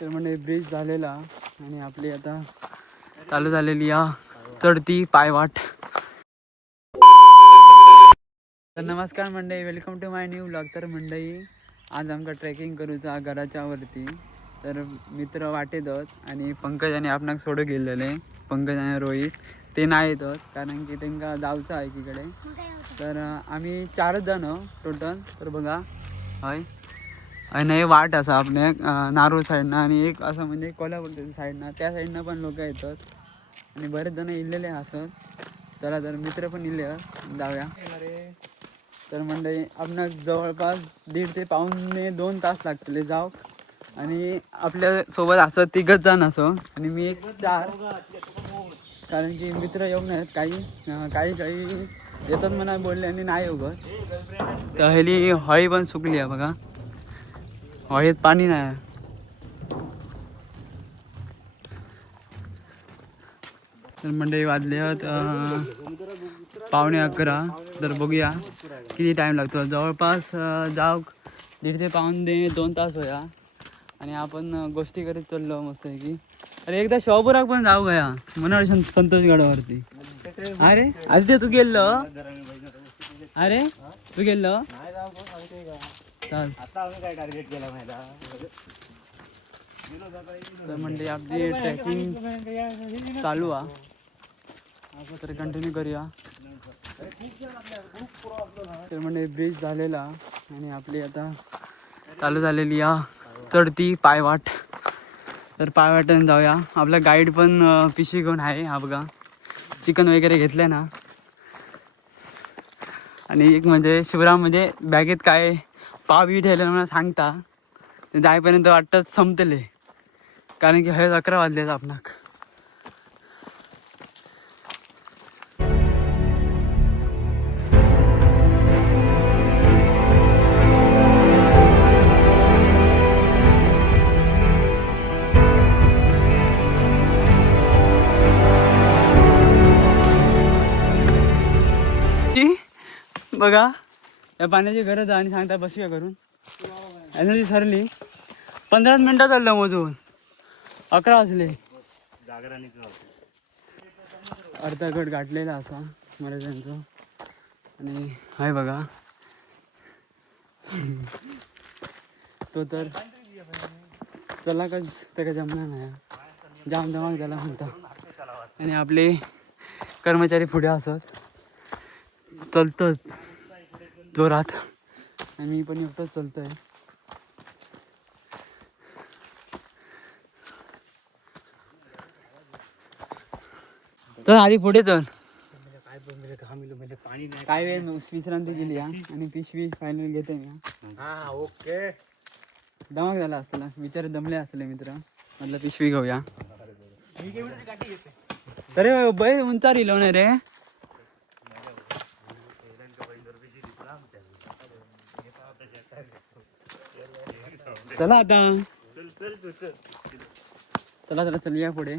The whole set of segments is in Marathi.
तर म्हणजे ब्रिज झालेला आणि आपली आता चालू झालेली या चढती पायवाट. तर नमस्कार मंडळी welcome to my new blog तर मंडळी आज आमका ट्रेकिंग करूचा घराच्या वरती. तर मित्र वाटेत आहोत आणि पंकज आणि आपणाक सोडू गेलेले. पंकज आणि रोहित ते नाही येत कारण की त्यांना जाऊचं आहे तिकडे तर आम्ही चारच जण टोटल तर बघा हय. आणि हे वाट असा आपल्या एक नारूळ साईडनं आणि एक असं म्हणजे कोल्हापूरच्या साईडनं त्या साईडनं पण लोक येतात. आणि बरेच जण इल्लेले असत चला तर मित्र पण इल्ले आहेत. जाऊया. तर म्हणजे आपण जवळपास दीड ते पाऊणे दोन तास लागतले जाऊ. आणि आपल्यासोबत असं तिघच जण असो. आणि मी एक चार. कारण की मित्र येऊ नाहीत काही काही काही येतात म्हणा बोलले आणि नाही उगत. तर हली हळी पण सुकली आहे बघा. हवेत पाणी नाही. तर मंडळी वाजले पावणे अकरा. तर बघूया किती टाईम लागतो. जवळपास जाव दीड ते पावणे दोन तास होया. आणि आपण गोष्टी करीत चाललो मस्त की अरे एकदा शॉपुराक पण जाऊ गया मनोहर संतोषगडावरती संतोष गडावरती. अरे आदित्य तू गेलो अरे तू तर म्हणजे आपली ट्रॅकिंग चालू आहे तर कंटिन्यू करूया. तर म्हणजे ब्रिज झालेला आणि आपली आता चालू झालेली या चढती पायवाट. तर पायवाट्यानं जाऊया. आपला गाईड पण अं, पिशवी घेऊन आहे हा बघा. चिकन वगैरे घेतलंय ना. आणि एक म्हणजे शिवराम म्हणजे बॅगेत काय? पाव बी ठेवलं सांगता. ते जाईपर्यंत वाटतं संपतले. कारण की हयच अकरा वाजले आपणाक की बघा. या पाण्याची गरज आहे आणि सांगता बसूया करून. एनर्जी सरली. पंधराच मिनिटात चाललं मोजून. अकरा वाजले. अर्धा गट गाठलेला असा महाराजांचा आणि हाय बघा. तो तर चला का त्याला जमणार नाही. जाम जमा त्याला म्हणता. आणि आपले कर्मचारी पुढे असत. चलतच. जोरात आणि मी पण एकटाच चालतोय. तर आधी पुढे चल. काय वेळ विश्रांती केली हा? आणि पिशवी फायनल घेते मी ओके दमक झाला असला विचार दमले असले मित्र. म्हटलं पिशवी घेऊया. तरी बैल उंचारी इलो रे चला आता. चला चला चल या पुढे.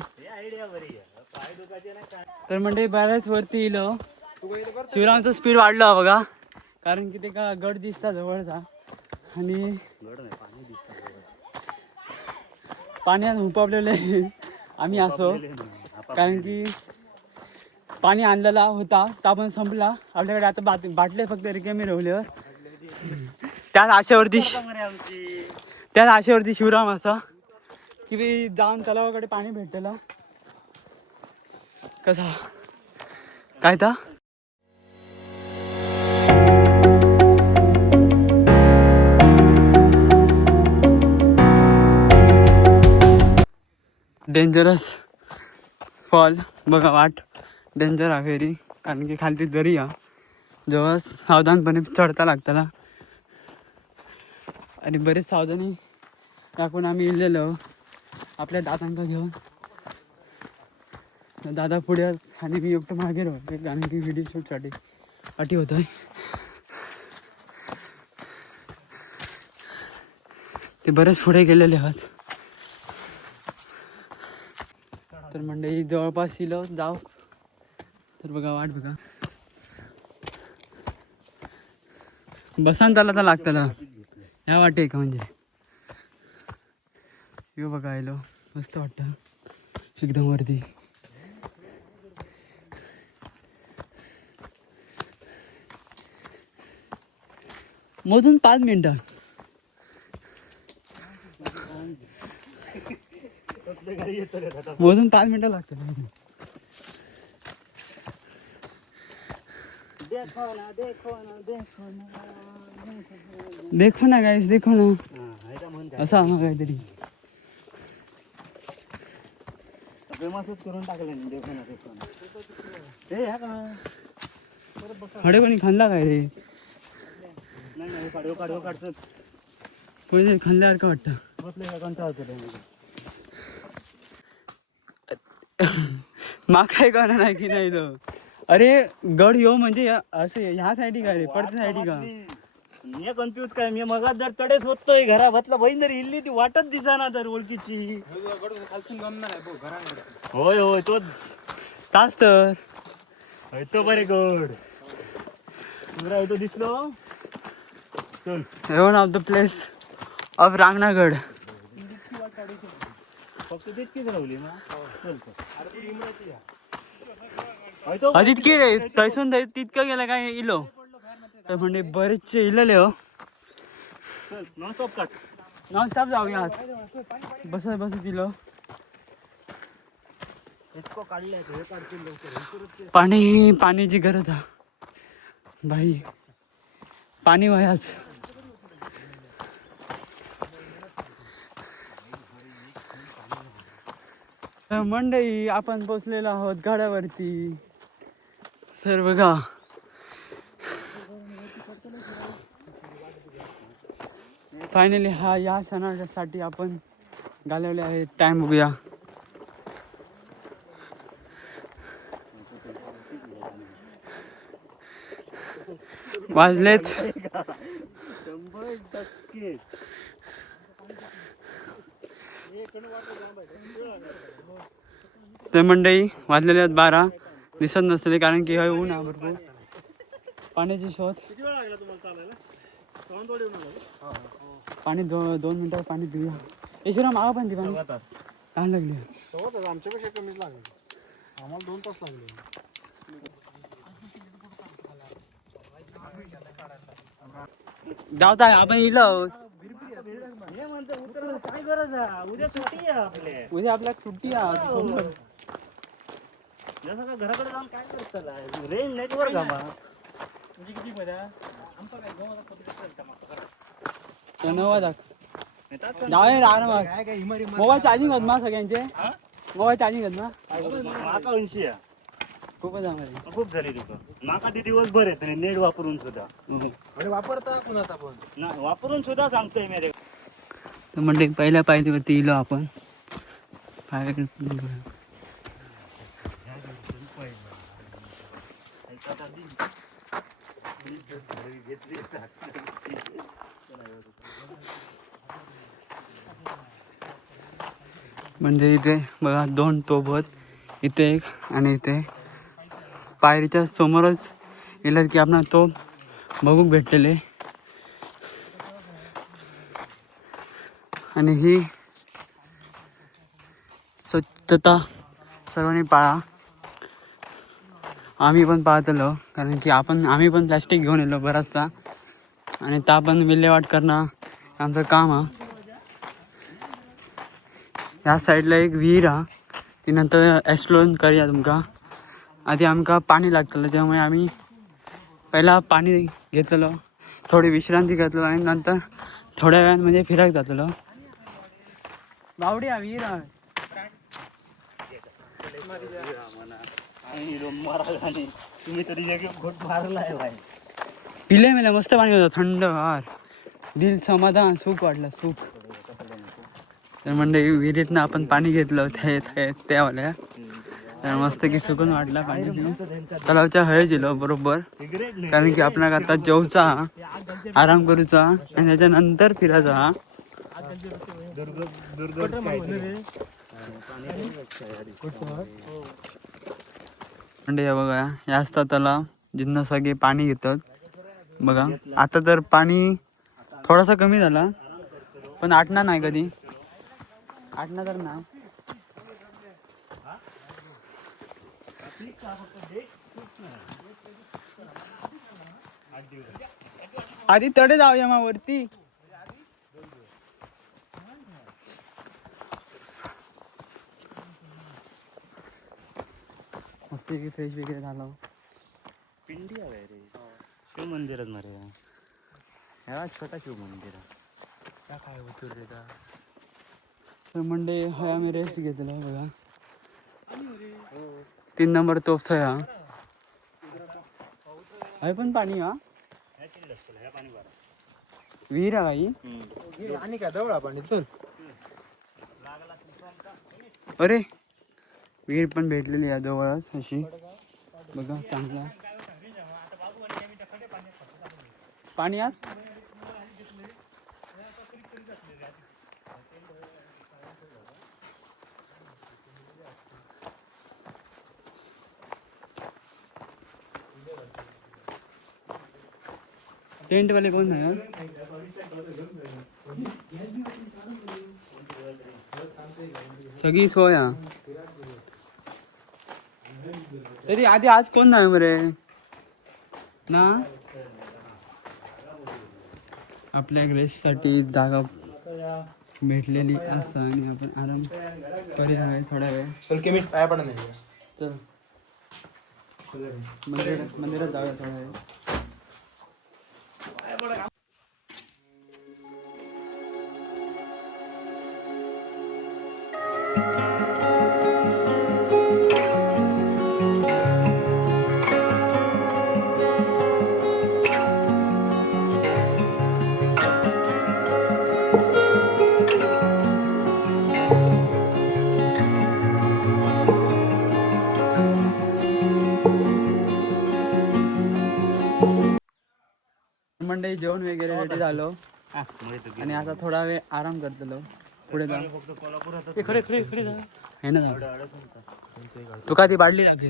तर म्हणजे बऱ्याच वरती इलो. शिवरामचं स्पीड वाढलं बघा. कारण की ते का गड दिसता जवळचा. आणि पाण्यात हुपावलेले आम्ही असो. कारण की पाणी आणलेला होता तो पण संपला. आपल्याकडे आता बाट बाटले फक्त रिकामी ठेवल्यावर त्याच आशेवरती त्याच आशेवरती शिवराम असा. की बी जाऊन तलावाकडे पाणी भेटलेलं. कसा? काय तर डेंजरस फॉल बघा वाट. डेंजर आहे फेरी कारण की खालती दरी हा. जवळ सावधानपणे चढता लागताला. आणि बरेच सावधानी टाकून आम्ही इल्लेलो. आपल्या दादांका घेऊन. दादा पुढे आणि मी एकटं मागे राहतो कारण की व्हिडिओ शूटसाठी पाठी होत आहे ते बरेच पुढे गेलेले आहात. तर मंडळी जवळपास इलो. जाऊ. तर बघा वाट बघा. बसान त्याला तर लागतं ह्या वाटे का म्हणजे. व्ह्यू बघायलो. मस्त वाटतं. एकदम वरती मधून पाच मिनिटं. मधून पाच मिनिटं लागतात देखो ना गाईस देखो ना. असं आम्हा काहीतरी. फेमसच करून टाकलं नाही देखो ना देखो ना ए ह्या का हडे कोणी खाल्ला काय रे? नाही नाही काढ कोणी खाल्ल्यासारखं वाटतं? बसले का कंटाळ होतो रे मला. मा काय कळणार नाही की नाही तो? अरे गड यो म्हणजे या- असं ह्या साईडी काय रे? पडत्या साईडी का? मी कन्फ्युज काय? मी मग जर तडेच होतोय घरा बसला बहीण जर इल्ली ती वाटत दिसाना तर ओळखीची. होय होय तोच. तास तर. होय तो बरे गड. तुला तो दिसलो? चल. One of the place of Ranganagad. फक्त तितकीच रावली ना? चल चल. होय तो तितकी रे? थंयसून थंय तितकं गेलं काय इलो? तर म्हणजे बरेचसे इलेले हो. नॉन स्टॉप काढ नॉन स्टॉप जाऊया. बस बस दिलो पाणी पाण्याची गरज हा. भाई पाणी वयाच मंडई आपण पोचलेलो आहोत गाड्यावरती सर बघा फायनली हा या सणासाठी आपण घालवले आहे टाइम बघूया. वाजलेत. ते मंडई वाजलेले आहेत बारा. दिसत नसते कारण की हे ऊन आहे भरपूर. पाण्याची शोध. किती पाणी दो दोन मिनिटात पाणी पिऊया. यशोराम आवा पण ती पाणी तास. काय लागली? आमच्यापेक्षा कमीच लागले. आम्हाला दोन तास लागले. जाऊता आपण इलो हे काय गरज आहे? उद्या सुट्टी आहे आपले. उद्या आपल्या सुट्टी आहे सोमवार. जसं का घराकडे जाऊन काय करताला रेंज नेटवर्क आम्हा धन्यवाद मोबाईल चार्जिंग होत ना सगळ्यांचे मोबाईल चार्जिंग होत ना माका ऐंशी आहे खूपच चांगलं आहे. खूप झाली तुका माका ती दिवसभर येत नेट वापरून सुद्धा. वापरता कुणाचा पण ना वापरून सुद्धा सांगतोय मी रे. तर म्हणजे पहिल्या पायरीवरती इलो आपण. म्हणजे इथे बघा दोन तोप इथे एक आणि इथे पायरीच्या समोरच गेलं की आपण तो बघूक भेटलेले. आणि ही स्वच्छता सर्वांनी पाळा. आम्ही पण पाहतलो कारण की आपण आम्ही पण प्लॅस्टिक घेऊन येलो बराचसा. आणि त्या विल्हेवाट करणं आमचं काम हा. ह्या साईडला एक विहीर हा. ती नंतर एक्सप्लोर करूया तुमका. आधी आमका पाणी लागतलं त्यामुळे आम्ही पहिला पाणी घेतलेलो थोडी विश्रांती घेतलो आणि नंतर थोड्या वेळात म्हणजे फिरायला जातलो. बावडी हा विहीर हा. तुम्ही तरी घोट मारलाय भाई. पिले मला मस्त पाणी होतं थंड हार दिल समाधान सुख वाटलं सुख. तर म्हणजे विहिरीतनं आपण पाणी घेतलं ते त्यावाल्या. तर मस्त की सुकून वाटला पाणी पिऊन. तलावच्या हय येलो बरोबर. कारण की आपण आता जेवचा आराम करूचा आणि त्याच्यानंतर फिरायचा. हा म्हणजे हे बघा हे असता तलाव जिथनं सगळे पाणी घेतात बघा. आता तर पाणी थोडासा कमी झाला. पण आटणार नाही कधी. आटणार तर ना. आधी तडे जाऊया मग वरती. मस्त फ्रेश वगैरे झालं पिंडी आहे रे. शिव मंदिरात मारे हा छोटा शिव मंदिर आहे. काय तर मंडे हय आम्ही रेस्ट घेतला बघा. तीन नंबर तोफ थंय हा. हय पण पाणी हा. विहीर हा काही आणि काय जवळ आपण चल अरे विहीर पण भेटलेली आहे जवळच अशी. बघा चांगला. पाणी आत टेंट वाले कोण नाही हं? सगळी सोय हा तरी आधी आज कोण नाही मरे? ना? आपल्या रेस्टसाठी जागा भेटलेली असता आणि आपण आराम करीत हवे थोडा वेळ. चल की मी पाया पडा नाही. तर मंदिर मंदिरात जाऊया थोडा वेळ. मंडळी जेवण वगैरे रेडी झालो. आणि आता थोडा वेळ आराम करतलो. पुढे जा फक्त कोल्हापुरात खरे खरे खरे हे ना तुका ती बाडली लागते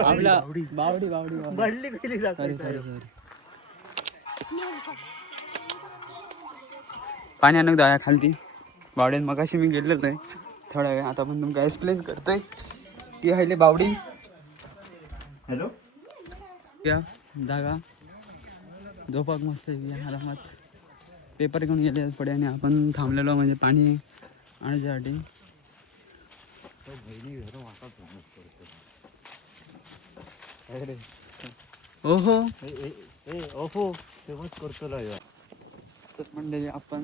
आपला बावडी. बावडी बाडली पहिली सॉरी सॉरी सॉरी पाणी आणून जाया खालती. बावड्यान मगाशी मी गेलेलो आहे थोडा वेळ आता पण तुमका एक्सप्लेन करतोय? ती हायले बावडी. हॅलो? या जागा. झोपाक मस्त आहे की आरामात. पेपर घेऊन गेले पुढे आणि आपण थांबलेलो म्हणजे पाणी आणण्यासाठी ओहो. ओहो फेमस करतो तर म्हणजे आपण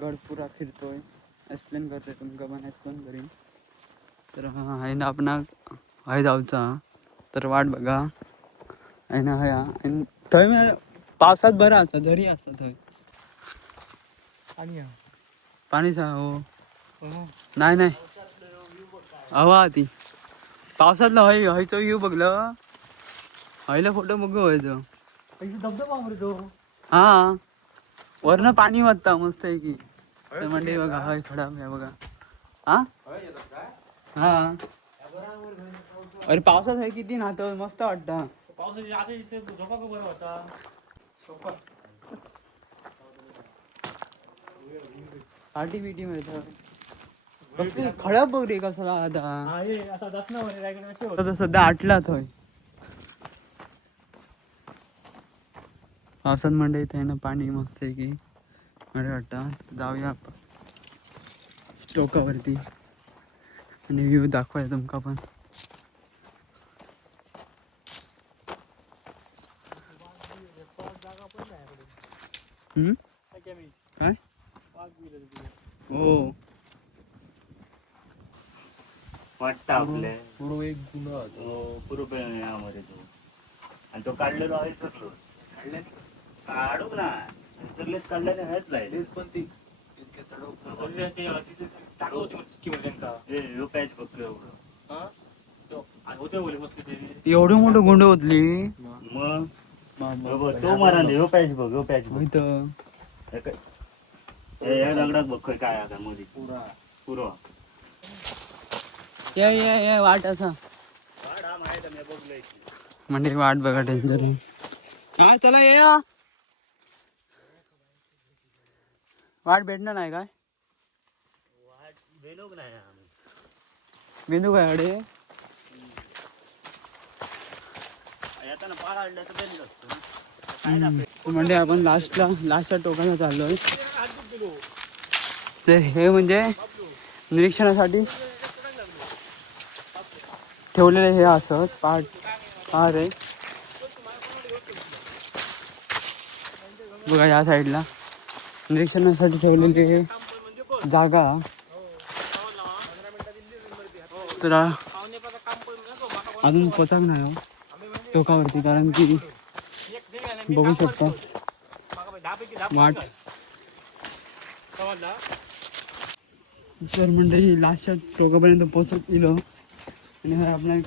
गडपुरा फिरतोय. एक्सप्लेन करतोय तुमका पण एक्सप्लेन करीन तर आहे ना आपण हय जाऊचा. तर वाट बघा. आहे ना हया थंय मग पावसात बरं असता झरी असता थंय. आणि पाणी सा हो नाही नाही. हवा ती. पावसातलं हय हयचो व्ह्यू बघलं. हयला फोटो बघू व्हायचो धबधबा आमरे तो. हा. वरनं पाणी वाजता मस्त आहे की. म्हणजे बघा हय खडा आहे बघा. हा? हा. अरे पावसात हय किती नाहत मस्त वाटतं. पावसाची आता झोपा का बरं होता बिटी मिळतं खडा बघ रे कसला आता हा हे असा दसना मध्ये रायगड असे होत आता सध्या आटलात होय पावसात मंडई आहे ना पाणी मस्त आहे की बरं वाटतं जाऊया आपण स्टोकावरती आणि व्ह्यू दाखवाय तुमका पण काय? हो. वाटतं आपले एक गुन्हा पूर्व यामध्ये तो. आणि तो काढलेलो आहे सरलो काढले? काढू ना. सरलेच काढल्याने हेच राहिले पण ती. एवढं. हा? तो होते बोले मस्त ते एवढं मोठं गुंड होतली. मग? तो मरा ह्यो पॅच बघ ह्यो पॅच बघ. इथं हे काय? हे या दगडात बघ खय काय आता मध्ये. पुरा. पुरो. ये ये ये वाट असा. म्हणजे वाट बघा डेंजर हा चला ये. या. वाट भेटणार नाही काय? वाट बेलोक नाही आम्ही? बिंदू काय अडे येताना पाळ आणलं तर बेल असतो ना काय दाखवेल? म्हणजे आपण लास्टला लास्टच्या टोकाला चाललोय. तर हे म्हणजे निरीक्षणासाठी ठेवलेले हे असत पाठ पहाड आहे. बघा या साईडला निरीक्षणासाठी ठेवलेली हे जागा. तर अजून पोचाक नाही हो. टोकावरती कारण की बघू शकता. वाट. तर मंडळी लास्टच्या टोकापर्यंत पोहोचत गेलो. आणि आपला एक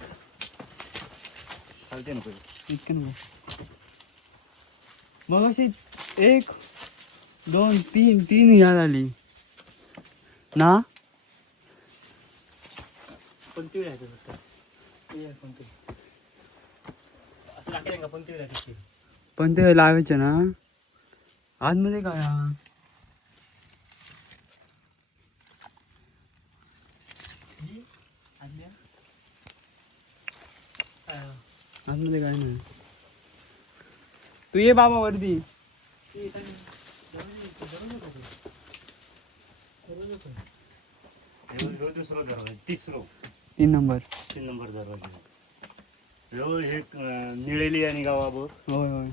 चालते नको इतकं नको मग अशी एक दोन तीन तीन याद आली. ना? फक्त ते असं लागेल का पंती राहायची पण ते लावायचे ना? आतमध्ये काय आतमध्ये काय नाही. तू ये बाबा वरती. तीन नंबर. तीन नंबर दरवाजा. ह्यो हे निळेली आणि गावाबो होय होय.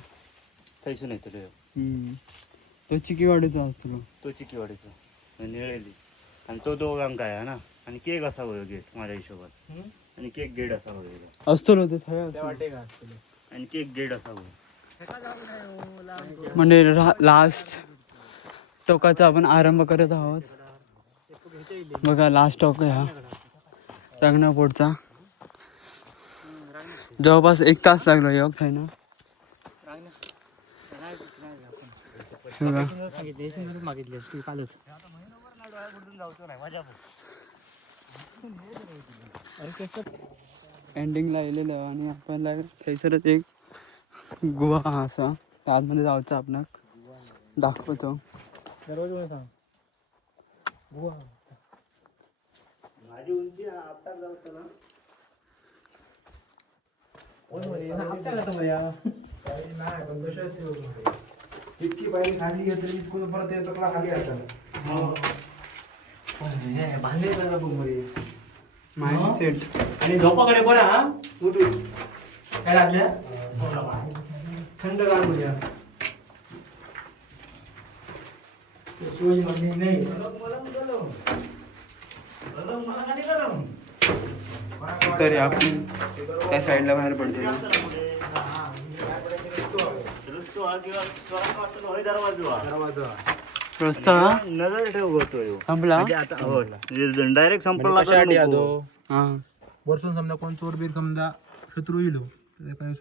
थैसून येतो ह्यो हम्म. तो चिकीवाडीचा असतो तो चिकीवाडीचा. निळेली. आणि तो दोघांक काय आहे ना? आणि केक असावं गेट माझ्या हिशोबात. आणि केक गेट असावं वगैरे असतो रो तो थंय का आणि केक गेट असावं. म्हणजे लास्ट टोकाचा आपण आरंभ करत आहोत. बघा लास्ट टोक आहे हा. रंगणापोटचा जवळपास एक तास लागला योग थाय ना बघा मागितली एंडिंगला येलेलं आणि आपल्याला थंयसरच एक गुहा हा असा. त्या आतमध्ये जायचं आपणाक. दाखवतो. दरवाजा सांग. माझी उंची आता जाऊ ना इतकी बाई खाली घेतली इतकून परत येतो तुला? खाली यायचं बांधले माइंड सेट आणि झोपाकडे बरा हा काय लागल्या थंड गार बोलूया शिवाजी म्हणजे नाही तरी आपण त्या साईडला बाहेर पडतो ना. रस्तो हा? हा. नजर ठेव ह्यो. संपला म्हणजे आता होय डायरेक्ट संपला तर नको. हा. वरसून समजा कोण चोर बीर समजा शत्रू येलो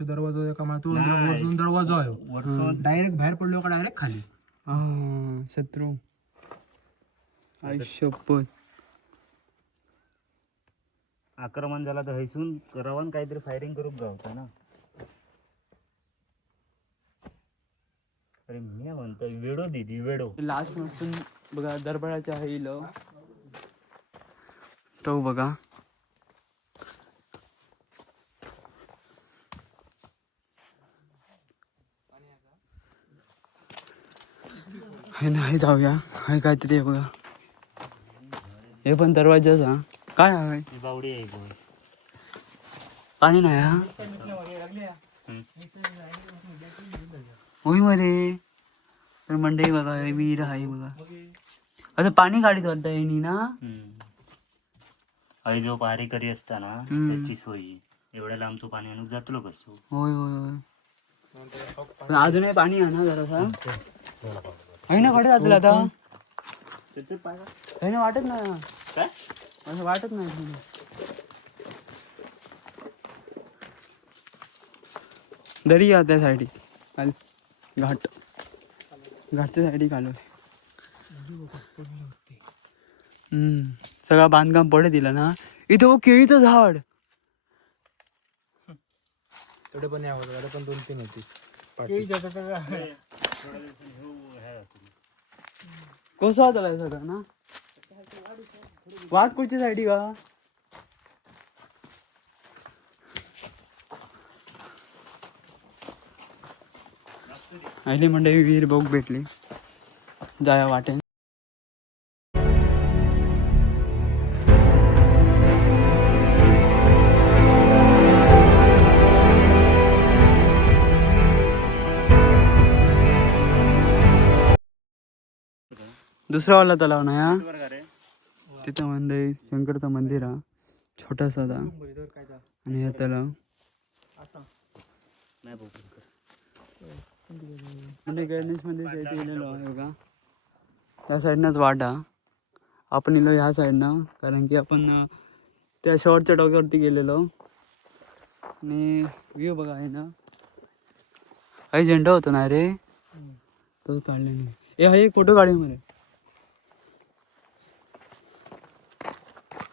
दरवाजा एका मातून वरसून दरवाजा आहे वरसून? डायरेक्ट बाहेर पडलो का डायरेक्ट खाली. हा शत्रू. आयुष्यपत आक्रमण झाला तर हैसून करावान काहीतरी फायरिंग करून गावता ना. अरे मी म्हणतो वेडो दिदी वेडो. लास्टपासून बघा दरबाराच्या हैल तो बघा. हे नाही जाऊया. हे काहीतरी आहे बघा. हे पण दरवाजाच हा काय बावडी आहे इथं. पाणी नाही हा? होय मरे. तर मंडई बघा विहीर आहे बघा. आता पाणी गाडीत वाटतं येणी ना. आई जो पहारेकरी असता ना. त्याची सोय. एवढ्या लांब तू पाणी आणून जातलो कसो होय होय होय. पण अजूनही पाणी आहे ना जरासा? आहे ना वाटत जातलं आता? आहे ना वाटत नाही. काय? असं वाटत नाही दरी या त्या साईडी. खाली घाट. घाटच्या साईडी खालो हम्म. सगळं बांधकाम पडे दिलं ना. इथे हो केळीचं झाड. तेवढे पण नाही आवडत पण दोन तीन होती. कसं होता सगळं ना? वाघ कुठच्या साईडी का आयली म्हणजे विहीर बघ भेटली. जाया वाटेन. दुसरा वाला तलाव ना या? तिथं म्हणजे शंकरचं मंदिर हा छोटासा होता आणि त्याला नाही म्हणजे गेलेलो आहे का त्या साईडनंच वाट हा. आपण इलो ह्या साईडनं कारण की आपण त्या शॉर्टच्या डोक्यावरती गेलेलो. आणि व्ह्यू बघा आहे ना. काही झेंडा होतो ना रे. तोच काढले नाही. ए हा एक फोटो काढे मध्ये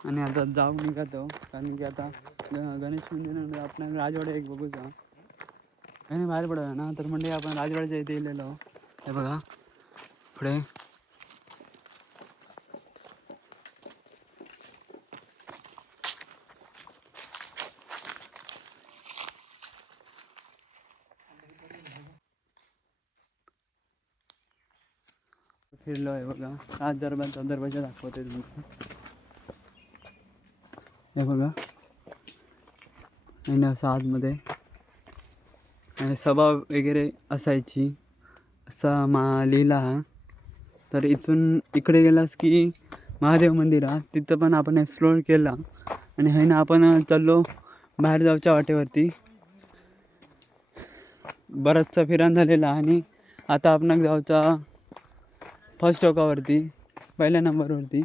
आणि आता जाऊ निघतो. कारण की आता गणेश मंदिर आपण राजवाडा एक बघूचा काही नाही बाहेर पडा ना. तर म्हणजे आपण राजवाड्याच्या इथे येलेलो हे बघा. पुढे. फिरलो आहे बघा. आज दरबार दरवाजा दाखवते तुमचा हे बघा. आणि असं आतमध्ये. आणि सभा वगैरे असायची. असा मा लिहिला तर इथून इकडे गेलास की महादेव मंदिरात तिथं पण आपण एक्सप्लोर केला. आणि है ना आपण चाललो बाहेर जाऊच्या वाटेवरती. बराचसा फिरान झालेला. आणि आता आपण जाऊचा फर्स्ट टोकावरती पहिल्या नंबरवरती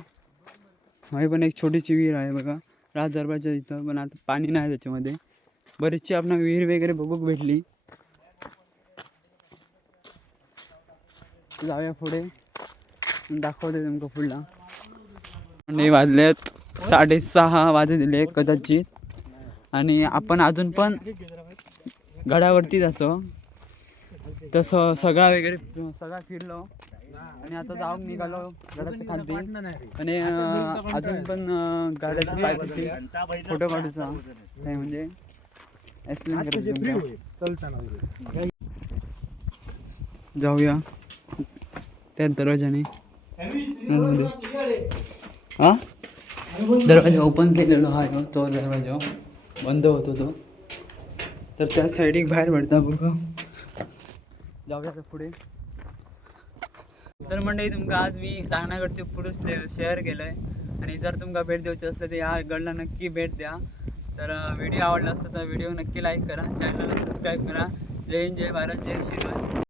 माझी पण एक छोटीशी विहीर आहे बघा. राजदरबारच्या इथं पण आता पाणी नाही त्याच्यामध्ये. बरीचशी आपण विहीर वगैरे बघूक भेटली. जाऊया पुढे. दाखवते तुमका पुढला. आणि वाजलेत. साडेसहा वाजे दिले कदाचित. आणि आपण अजून पण गडावरती जातो. तसं सगळा वगैरे सगळा फिरलो. आणि आता जाऊन निघालो गडाच्या खालती आणि अजून पण पायथ्याशी फोटो काढूचा. काय म्हणजे. जाऊया. त्या दरवाजाने हा? दरवाजा ओपन केलेला आहे तो दरवाजा. बंद होतो तो. तर त्या साईडिक बाहेर पडता बघ. जाऊया पुढे. तर मंडळी तुमका आज मी रांगणागडचे पुरुष शेअर केलं आहे आणि जर तुमका भेट द्यायची असलं तर या गडला नक्की भेट द्या. तर व्हिडिओ आवडला असता तर व्हिडिओ नक्की लाईक करा. चॅनलला सबस्क्राईब करा. जय हिंद जय भारत जय श्रीराम.